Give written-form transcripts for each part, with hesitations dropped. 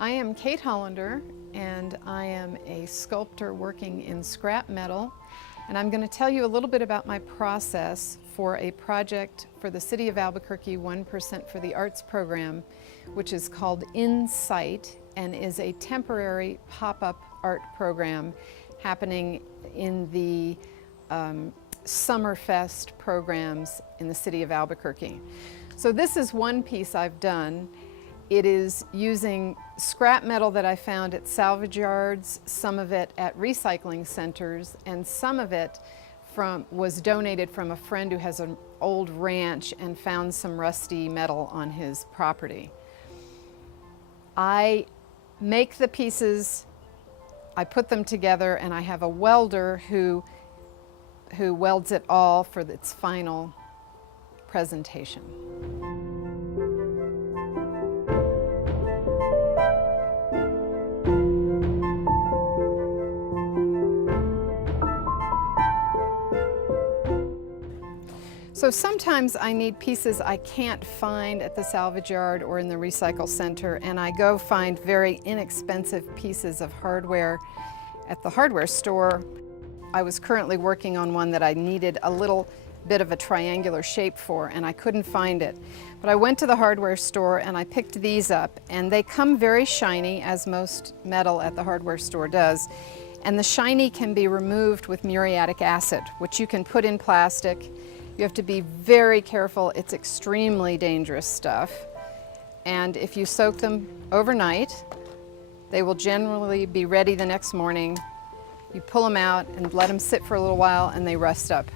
I am Kate Hollander, and I am a sculptor working in scrap metal, and I'm going to tell you a little bit about my process for a project for the City of Albuquerque 1% for the Arts program, which is called Insight and is a temporary pop-up art program happening in the Summerfest programs in the City of Albuquerque. So this is one piece I've done. It is using scrap metal that I found at salvage yards, some of it at recycling centers, and some of it was donated from a friend who has an old ranch and found some rusty metal on his property. I make the pieces, I put them together, and I have a welder who welds it all for its final presentation. So sometimes I need pieces I can't find at the salvage yard or in the recycle center, and I go find very inexpensive pieces of hardware at the hardware store. I was currently working on one that I needed a little bit of a triangular shape for, and I couldn't find it. But I went to the hardware store and I picked these up, and they come very shiny, as most metal at the hardware store does. And the shiny can be removed with muriatic acid, which you can put in plastic. You have to be very careful. It's extremely dangerous stuff. And if you soak them overnight, they will generally be ready the next morning. You pull them out and let them sit for a little while, and they rust up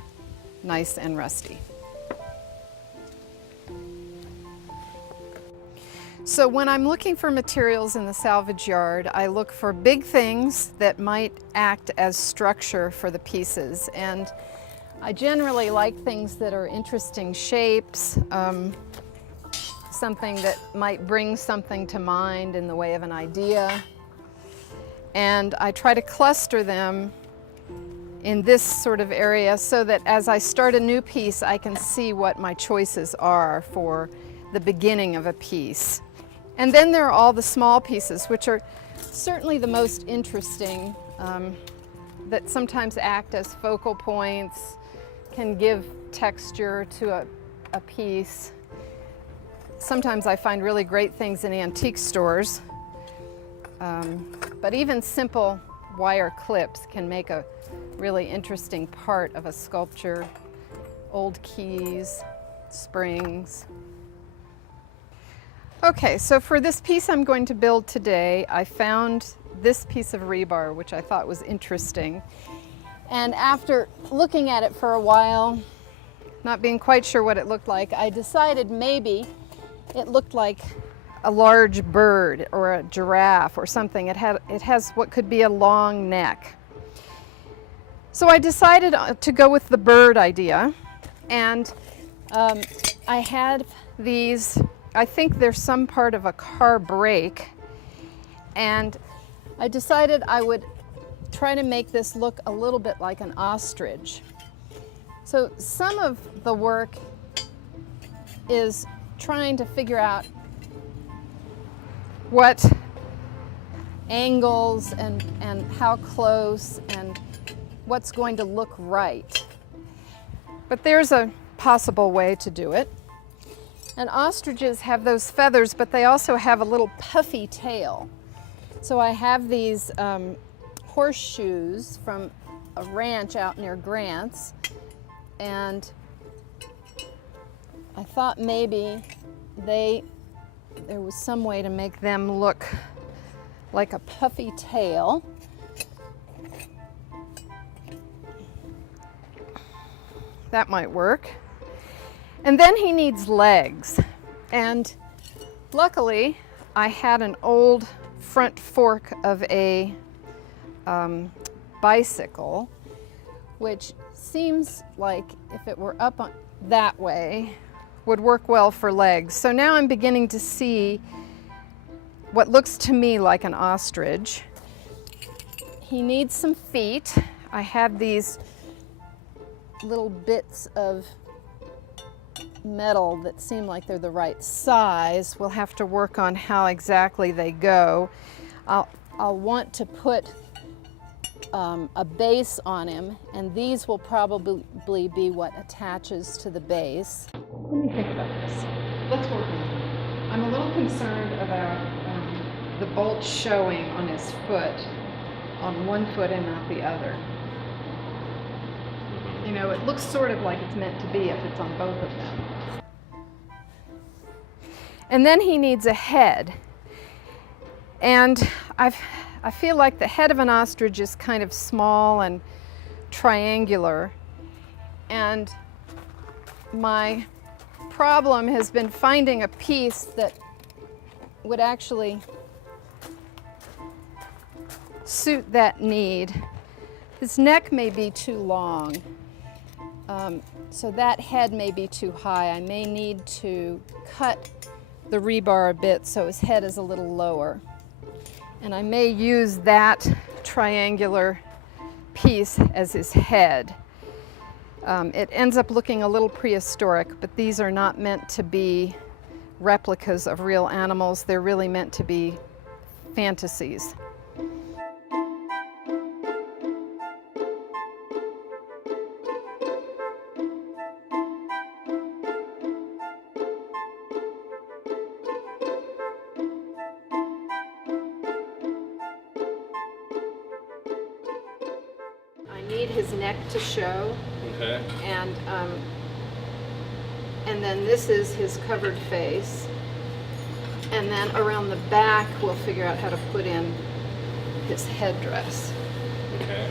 nice and rusty. So when I'm looking for materials in the salvage yard, I look for big things that might act as structure for the pieces. And I generally like things that are interesting shapes, something that might bring something to mind in the way of an idea. And I try to cluster them in this sort of area so that as I start a new piece, I can see what my choices are for the beginning of a piece. And then there are all the small pieces, which are certainly the most interesting, that sometimes act as focal points, can give texture to a piece. Sometimes I find really great things in antique stores, but even simple wire clips can make a really interesting part of a sculpture. Old keys, springs. Okay, so for this piece I'm going to build today, I found this piece of rebar, which I thought was interesting. And after looking at it for a while, not being quite sure what it looked like, I decided maybe it looked like a large bird or a giraffe or something. It has what could be a long neck. So I decided to go with the bird idea, and I had these, I think they're some part of a car brake, and I decided I would try to make this look a little bit like an ostrich. So some of the work is trying to figure out what angles and how close and what's going to look right. But there's a possible way to do it. And ostriches have those feathers, but they also have a little puffy tail. So I have these horseshoes from a ranch out near Grants, and I thought maybe there was some way to make them look like a puffy tail. That might work. And then he needs legs, and luckily I had an old front fork of a bicycle, which seems like if it were up on that way would work well for legs. So now I'm beginning to see what looks to me like an ostrich. He needs some feet. I have these little bits of metal that seem like they're the right size. We'll have to work on how exactly they go. I'll want to put a base on him, and these will probably be what attaches to the base. Let me think about this. Let's work on it. I'm a little concerned about the bolt showing on his foot, on one foot and not the other. You know, it looks sort of like it's meant to be if it's on both of them. And then he needs a head. And I feel like the head of an ostrich is kind of small and triangular. And my problem has been finding a piece that would actually suit that need. His neck may be too long. So that head may be too high. I may need to cut the rebar a bit so his head is a little lower. And I may use that triangular piece as his head. It ends up looking a little prehistoric, but these are not meant to be replicas of real animals. They're really meant to be fantasies. I need his neck to show. Okay. And then this is his covered face. And then around the back, we'll figure out how to put in his headdress. Okay.